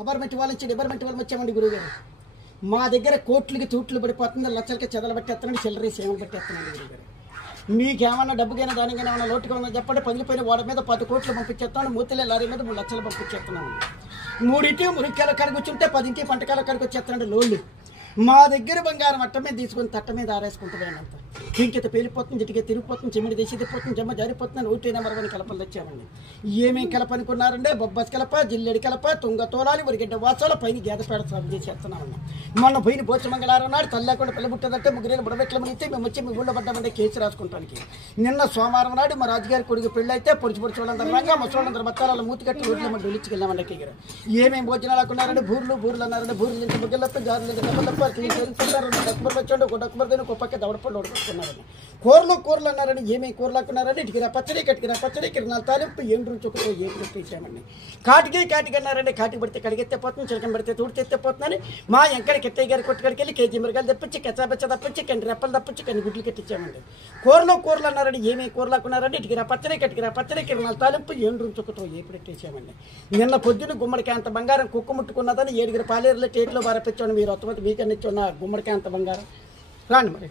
Apartment వాళ్ళ నుంచి department వాళ్ళు వచ్చామండి గురువుగారు. మా దగ్గర కోట్లకి తూట్లు పడిపోతుంది, లక్షలకి చెదలు పట్టేస్తున్నాడు, చిల్లరీ సేవలు పట్టేస్తున్నాడు గురువుగారు. మీకేమన్నా డబ్బుకైనా దానికైనా ఏమన్నా లోటుగా ఉందని చెప్పండి, పగిలిపోయిన వాడి మీద 10 కోట్లు పంపించేస్తాను, మూతలే లారీ మీద 3 లక్షలు పంపించేస్తున్నాను. 3 మురికాయల కడిగి కూర్చుంటే 10 పంటకాల కడిగి వచ్చేస్తున్నాడు లోళ్ళు. మా దగ్గర బంగారం అట్ట మీద తీసుకొని తట్ట మీద ఆరేసుకుంటుంది అంత ఇంకిత పేలిపోతుంది, జిటికే తిరిగిపోతుంది, చెమిడి దేశిపోతుంది, జమ్మ జారిపోతుందని 1 నెంబర్ 1 కలపలు తెచ్చామండి. ఏమేమి కలప అనుకున్నారంటే బొబ్బస్ కలప, జిల్లెడి కలప, తుంగ తోలాలి, ఒరిగడ్డ వాసాల పైన గేద పేడ సాగు చేసేస్తున్నామన్నా. మొన్న పోయిన పోచమంగళవారం నాడు తల్లి లేకుండా పిల్ల పుట్టదంటే 3 బుడబెట్ల మునిగితే మేము వచ్చి మీ ఊళ్ళో పడ్డామంటే కేసు రాసుకుంటానికి. నిన్న సోమవారం నాడు మా రాజుగారి కొడుకు పెళ్ళి అయితే పొడిచి వాళ్ళందరూ రంగా ముసళ్ళందరూ బత్తాల మూతికట్టి రోడ్ల మంది ఒలిచికెళ్ళామండి. దగ్గర ఏమేమి భోజనాలు అనుకున్నారంటే బూర్లు అన్నారంటే బూర్లు నుంచి ముగ్గులప్ప జారులు డబ్బులప్ప వచ్చాడు డక్కుబర్దని కుప్పకి దవడపళ్ళు ఉడకొట్టుకున్నారని. కూరలు అన్నారని ఏమేమి కూరలు అనుకున్నారని ఇటుకిరా పచ్చడి కట్టికిరా పచ్చడి 4 తాలింపు 7 చుక్కతో ఏపుడు ఇచ్చామండి. కాటికి అన్నారండి, కాటికి పడితే కడిగెత్తే పోతుంది, చిలకం పడితే తూడితే పోతుందని మా ఎంకడి కెట్టయ్య గారి కొట్టుకడికి వెళ్ళి కేజీ మిరగాయలు తప్పించి కెచ్చాబెచ్చ తప్పించి 2 రెప్పలు తప్పించి 2 గుడ్లు కట్టించామండి. కూరలు అన్నారని ఏమేమి కూరలు అనుకున్నారండి ఇటుకిరా పచ్చడి కట్టికిరా పచ్చడి 4 తాలింపు 7 చుక్కతో ఏపుడు ఇచ్చామండి. నిన్న పొద్దున గుమ్మడికాయ అంత బంగారం కుక్క ముట్టుకున్నదని 7 పాలేరులో టేట్లో బారపించాను. మీరు మొత్తం మీకన్నా ఇచ్చిన గుమ్మడికాయ అంత బంగారం రాండి మరి.